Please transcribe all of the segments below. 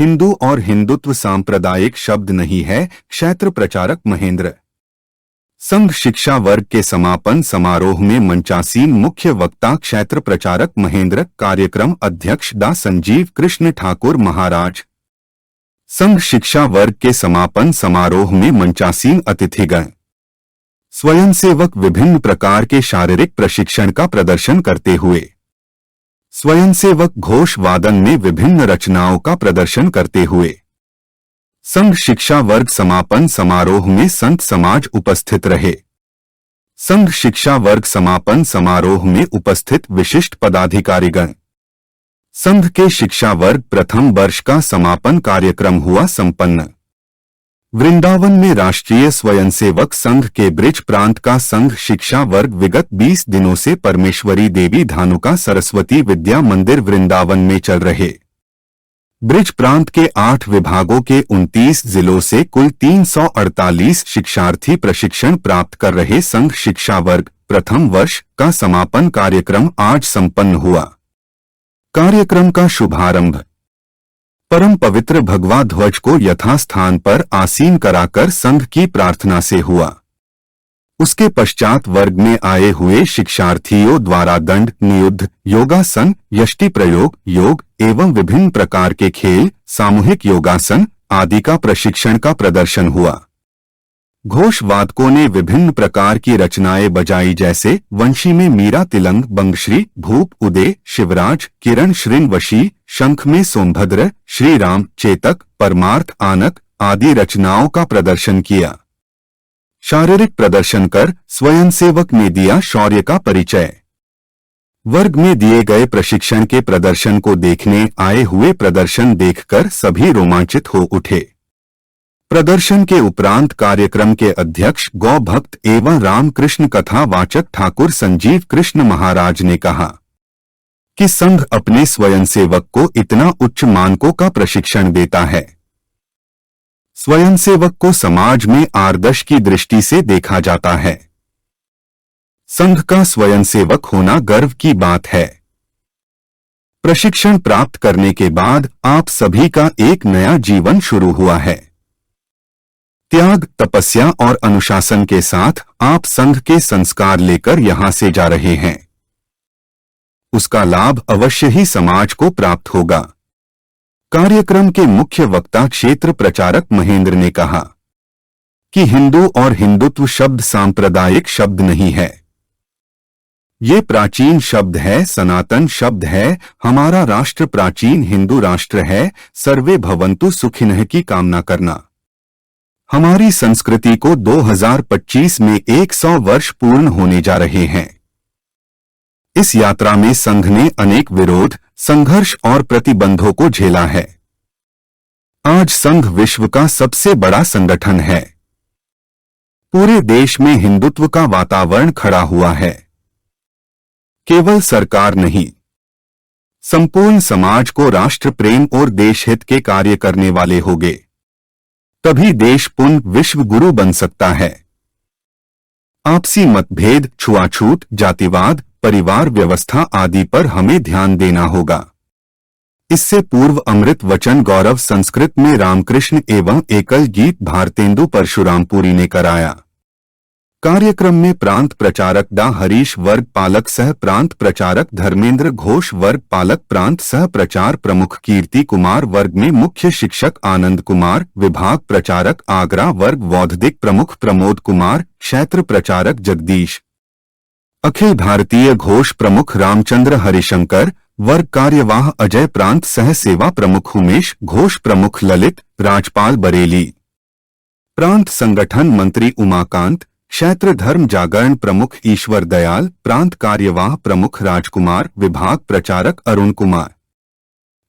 हिंदू और हिंदुत्व सांप्रदायिक शब्द नहीं है। क्षेत्र प्रचारक महेंद्र। संघ शिक्षा वर्ग के समापन समारोह में मंचासीन मुख्य वक्ता क्षेत्र प्रचारक महेंद्र, कार्यक्रम अध्यक्ष डा संजीव कृष्ण ठाकुर महाराज। संघ शिक्षा वर्ग के समापन समारोह में मंचासीन अतिथिगण, स्वयंसेवक विभिन्न प्रकार के शारीरिक प्रशिक्षण का प्रदर्शन करते हुए स्वयंसेवक घोष वादन में विभिन्न रचनाओं का प्रदर्शन करते हुए संघ शिक्षा वर्ग समापन समारोह में संत समाज उपस्थित रहे। संघ शिक्षा वर्ग समापन समारोह में उपस्थित विशिष्ट पदाधिकारीगण। संघ के शिक्षा वर्ग प्रथम वर्ष का समापन कार्यक्रम हुआ संपन्न। वृंदावन में राष्ट्रीय स्वयंसेवक संघ के ब्रिज प्रांत का संघ शिक्षा वर्ग विगत 20 दिनों से परमेश्वरी देवी धानुका सरस्वती विद्या मंदिर वृंदावन में चल रहे ब्रिज प्रांत के 8 विभागों के 29 जिलों से कुल 348 शिक्षार्थी प्रशिक्षण प्राप्त कर रहे संघ शिक्षा वर्ग प्रथम वर्ष का समापन कार्यक्रम आज संपन्न हुआ। कार्यक्रम का शुभारंभ परम पवित्र भगवा ध्वज को यथास्थान पर आसीन कराकर संघ की प्रार्थना से हुआ। उसके पश्चात वर्ग में आए हुए शिक्षार्थियों द्वारा दंड, नियुद्ध, योगासन, यष्टि प्रयोग, योग एवं विभिन्न प्रकार के खेल, सामूहिक योगासन आदि का प्रशिक्षण का प्रदर्शन हुआ। घोषवादकों ने विभिन्न प्रकार की रचनाएं बजाई, जैसे वंशी में मीरा तिलंग, बंगश्री, भूप उदय, शिवराज, किरण श्रृंवशी, शंख में सोमभद्र, श्री राम, चेतक, परमार्थ, आनक आदि रचनाओं का प्रदर्शन किया। शारीरिक प्रदर्शन कर स्वयंसेवक ने दिया शौर्य का परिचय। वर्ग में दिए गए प्रशिक्षण के प्रदर्शन को देखने आए हुए प्रदर्शन देखकर सभी रोमांचित हो उठे। प्रदर्शन के उपरांत कार्यक्रम के अध्यक्ष गौ भक्त एवं रामकृष्ण कथा वाचक ठाकुर संजीव कृष्ण महाराज ने कहा कि संघ अपने स्वयंसेवक को इतना उच्च मानकों का प्रशिक्षण देता है। स्वयंसेवक को समाज में आदर्श की दृष्टि से देखा जाता है। संघ का स्वयंसेवक होना गर्व की बात है। प्रशिक्षण प्राप्त करने के बाद आप सभी का एक नया जीवन शुरू हुआ है। त्याग, तपस्या और अनुशासन के साथ आप संघ के संस्कार लेकर यहां से जा रहे हैं। उसका लाभ अवश्य ही समाज को प्राप्त होगा। कार्यक्रम के मुख्य वक्ता क्षेत्र प्रचारक महेंद्र ने कहा कि हिंदू और हिंदुत्व शब्द सांप्रदायिक शब्द नहीं है। ये प्राचीन शब्द है, सनातन शब्द है। हमारा राष्ट्र प्राचीन हिंदू राष्ट्र है। सर्वे भवन्तु सुखिनः की कामना करना। हमारी संस्कृति को 2025 में 100 वर्ष पूर्ण होने जा रहे हैं। इस यात्रा में संघ ने अनेक विरोध, संघर्ष और प्रतिबंधों को झेला है। आज संघ विश्व का सबसे बड़ा संगठन है। पूरे देश में हिंदुत्व का वातावरण खड़ा हुआ है। केवल सरकार नहीं, संपूर्ण समाज को राष्ट्र प्रेम और देशहित के कार्य करने वाले होंगे, तभी देश पूर्ण विश्व गुरु बन सकता है। आपसी मतभेद, छुआछूत, जातिवाद, परिवार व्यवस्था आदि पर हमें ध्यान देना होगा। इससे पूर्व अमृत वचन गौरव संस्कृत में रामकृष्ण एवं एकल गीत भारतेंदु परशुरामपुरी ने कराया। कार्यक्रम में प्रांत प्रचारक डा हरीश वर्ग पालक सह प्रांत प्रचारक धर्मेंद्र घोष वर्ग पालक प्रांत सह प्रचार प्रमुख कीर्ति कुमार वर्ग में मुख्य शिक्षक आनंद कुमार, विभाग प्रचारक आगरा वर्ग वौद्धिक प्रमुख प्रमोद कुमार, क्षेत्र प्रचारक जगदीश, अखिल भारतीय घोष प्रमुख रामचंद्र हरिशंकर, वर्ग कार्यवाह अजय, प्रांत सह सेवा प्रमुख उमेश, घोष प्रमुख ललित, राजपाल बरेली, प्रांत संगठन मंत्री उमाकांत, क्षेत्र धर्म जागरण प्रमुख ईश्वर दयाल, प्रांत कार्यवाह प्रमुख राजकुमार, विभाग प्रचारक अरुण कुमार,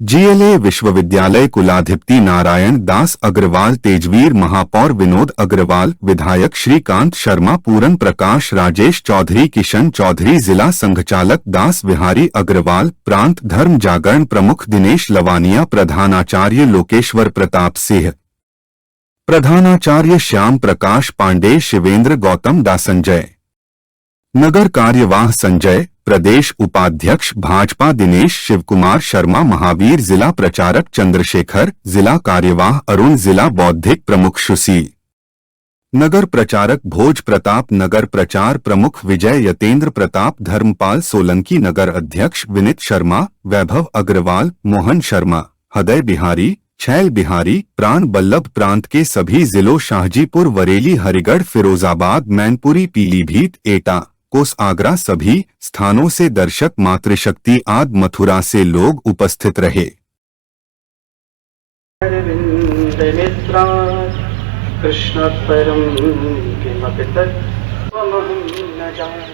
जीएलए विश्वविद्यालय कुलाधिपति नारायण दास अग्रवाल, तेजवीर महापौर विनोद अग्रवाल, विधायक श्रीकांत शर्मा, पूरन प्रकाश, राजेश चौधरी, किशन चौधरी, जिला संघचालक दास विहारी अग्रवाल, प्रांत धर्म जागरण प्रमुख दिनेश लवानिया, प्रधानाचार्य लोकेश्वर प्रताप सिंह, प्रधानाचार्य श्याम प्रकाश पांडे, शिवेंद्र गौतम डा संजय, नगर कार्यवाह संजय, प्रदेश उपाध्यक्ष भाजपा दिनेश शिवकुमार शर्मा, महावीर जिला प्रचारक चंद्रशेखर, जिला कार्यवाह अरुण, जिला बौद्धिक प्रमुख सुशील, नगर प्रचारक भोज प्रताप, नगर प्रचार प्रमुख विजय यतेंद्र प्रताप, धर्मपाल सोलंकी, नगर अध्यक्ष विनीत शर्मा, वैभव अग्रवाल, मोहन शर्मा, हृदय बिहारी, छैल बिहारी, प्राण बल्लभ। प्रांत के सभी जिलों शाहजीपुर, बरेली, हरिगढ़, फिरोजाबाद, मैनपुरी, पीलीभीत, एटा, कोस, आगरा सभी स्थानों से दर्शक, मातृशक्ति आदि मथुरा से लोग उपस्थित रहे। कृष्ण परम किमपि तत्त्वमहं न जाने।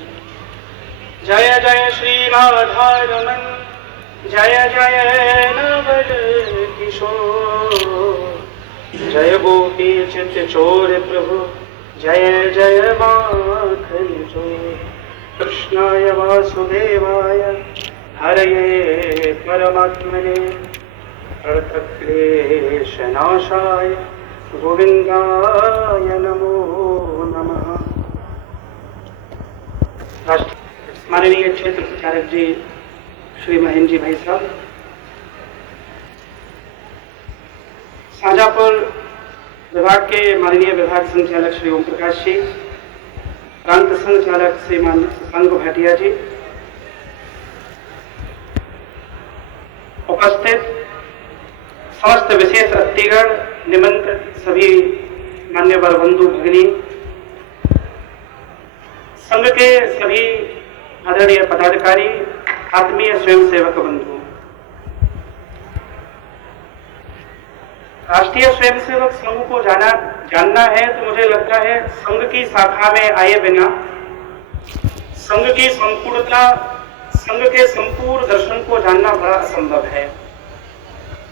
जय जय श्रीमाधरमण, जय जय नवल किशोर, जय गोपी चित्त चोर प्रभु, जय जय माखन चोर। कृष्णाय वासुदेवाय हरये परमात्मने प्रणतक्लेशनाशाय गोविंदाय नमो नमः। माननीय क्षेत्र प्रचारक जी श्री महेंद्र जी भाई साहब, शाहजहाँपुर विभाग के माननीय विभाग संचालक श्री ओम प्रकाश जी, प्रांत संचालक श्रीमान शशांक भाटिया जी, उपस्थित समस्त विशेष अतिथिगण, निमंत्रित सभी मान्यवर बंधु भगिनी, संघ के सभी आदरणीय पदाधिकारी, आत्मीय स्वयंसेवक बंधु, राष्ट्रीय स्वयंसेवक संघ को जानना है तो मुझे लगता है संघ की शाखा में आए बिना संघ की संपूर्णता, संघ के संपूर्ण दर्शन को जानना बड़ा असंभव है।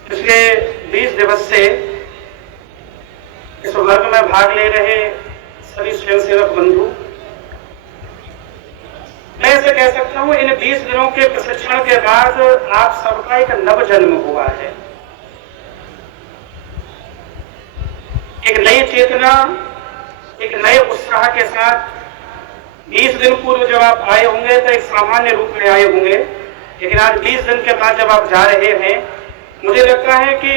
पिछले 20 दिवस से इस वर्ग में भाग ले रहे सभी स्वयंसेवक बंधु, मैं ऐसे कह सकता हूं, इन 20 दिनों के प्रशिक्षण के बाद आप सबका एक नव जन्म हुआ है। एक नई चेतना, एक नए उत्साह के साथ 20 दिन पूर्व जब आप आए होंगे तो एक सामान्य रूप में आए होंगे, लेकिन आज 20 दिन के बाद जब आप जा रहे हैं, मुझे लगता है कि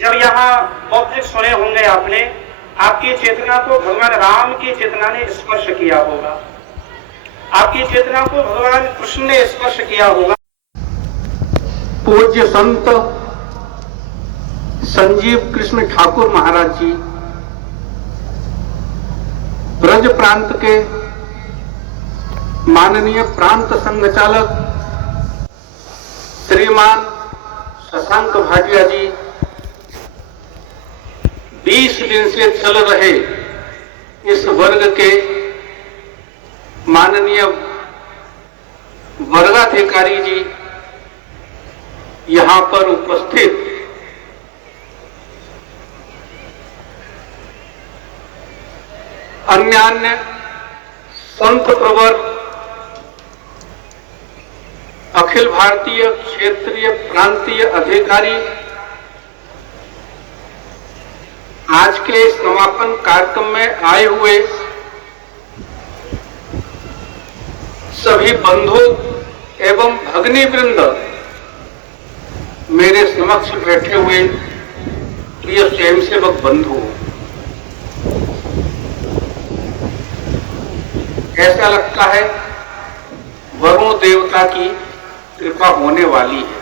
जब यहाँ बौद्धिक सुने होंगे आपने, आपकी चेतना को भगवान राम की चेतना ने स्पर्श किया होगा, आपकी चेतना को भगवान कृष्ण ने स्पर्श किया होगा। पूज्य संत संजीव कृष्ण ठाकुर महाराज जी ब्रज प्रांत के माननीय प्रांत संघचालक श्रीमान शशांक भाटिया जी 20 दिन से चल रहे इस वर्ग के माननीय वर्गाधिकारी जी यहां पर उपस्थित अन्य संत प्रवर, अखिल भारतीय क्षेत्रीय प्रांतीय अधिकारी, आज के समापन कार्यक्रम में आए हुए सभी बंधु एवं भगिनी वृंद, मेरे समक्ष बैठे हुए प्रिय स्वयंसेवक बंधु, ऐसा लगता है वरुण देवता की कृपा होने वाली है।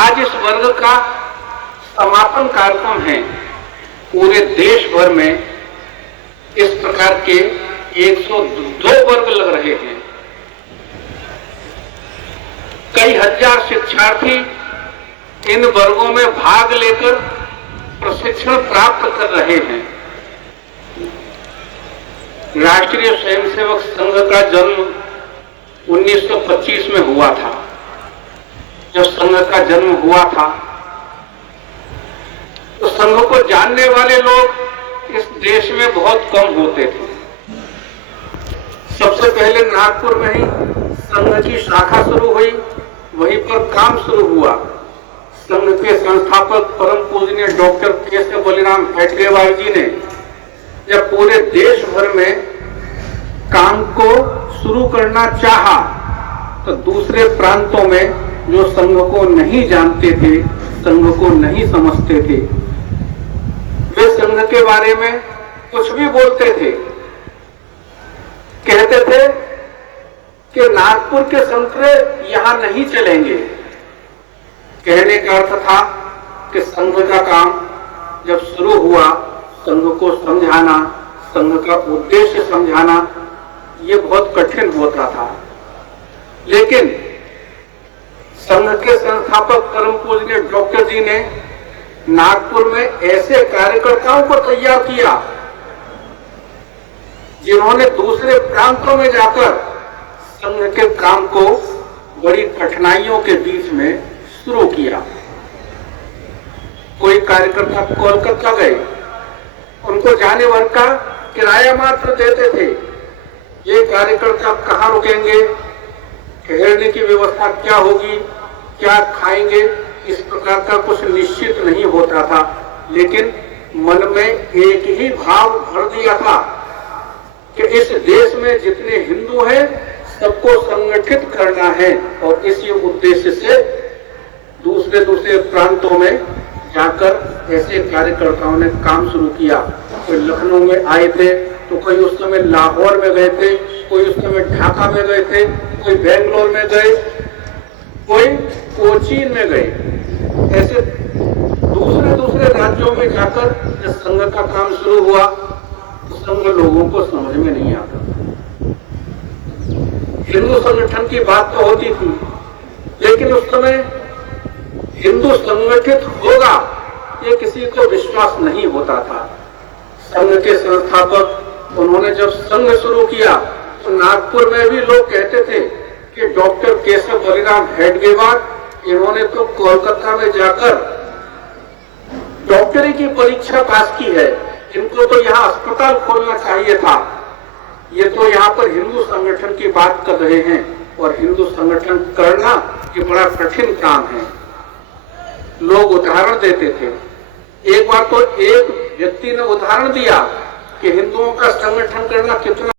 आज इस वर्ग का समापन कार्यक्रम है। पूरे देश भर में इस प्रकार के 102 वर्ग लग रहे हैं। कई हजार शिक्षार्थी इन वर्गों में भाग लेकर प्रशिक्षण प्राप्त कर रहे हैं। राष्ट्रीय स्वयंसेवक संघ का जन्म 1925 में हुआ था। जब संघ का जन्म हुआ था तो संघ को जानने वाले लोग इस देश में बहुत कम होते थे। सबसे पहले नागपुर में ही संघ की शाखा शुरू हुई, वहीं पर काम शुरू हुआ। संघ के संस्थापक परम पूजनीय डॉक्टर के.एस. बलिराम हेडगेवार जी ने जब पूरे देश भर में काम को शुरू करना चाहा, तो दूसरे प्रांतों में जो संघ को नहीं जानते थे, संघ को नहीं समझते थे, वे संघ के बारे में कुछ भी बोलते थे। कहते थे कि नागपुर के संतरे यहां नहीं चलेंगे। कहने का अर्थ था कि संघ का काम जब शुरू हुआ, संघ को समझाना, संघ का उद्देश्य समझाना, ये बहुत कठिन होता था। लेकिन संघ के संस्थापक परम पूजनीय डॉक्टर जी ने नागपुर में ऐसे कार्यकर्ताओं को तैयार किया जिन्होंने दूसरे प्रांतों में जाकर संघ के काम को बड़ी कठिनाइयों के बीच में शुरू किया। कोई कार्यकर्ता कोलकाता गए, उनको जाने भर का किराया मात्र देते थे। ये कार्यकर्ता कहाँ रुकेंगे, ठहरने की व्यवस्था क्या होगी, क्या खाएंगे, इस प्रकार का कुछ निश्चित नहीं होता था। लेकिन मन में एक ही भाव भर दिया था कि इस देश में जितने हिंदू हैं सबको संगठित करना है, और इसी उद्देश्य से दूसरे प्रांतों में जाकर ऐसे कार्यकर्ताओं ने काम शुरू किया। कोई लखनऊ में आए थे, तो कोई उस समय लाहौर में गए थे, कोई उस समय ढाका में गए थे, कोई बेंगलोर में गए, कोई कोचीन में गए। ऐसे दूसरे राज्यों में जाकर जब संघ का काम शुरू हुआ, तो संघ लोगों को समझ में नहीं आता। हिंदू संगठन की बात तो होती थी, लेकिन उस समय हिंदू संगठित होगा ये किसी को विश्वास नहीं होता था। संघ के संस्थापक उन्होंने जब संघ शुरू किया, तो नागपुर में भी लोग कहते थे कि डॉक्टर केशव बलिराम हेडगेवार, इन्होंने तो कोलकाता में जाकर डॉक्टरी की परीक्षा पास की है, इनको तो यहाँ अस्पताल खोलना चाहिए था। ये तो यहाँ पर हिंदू संगठन की बात कर रहे हैं, और हिंदू संगठन करना ये बड़ा कठिन काम है। लोग उदाहरण देते थे। एक बार तो एक व्यक्ति ने उदाहरण दिया कि हिंदुओं का संगठन करना कितना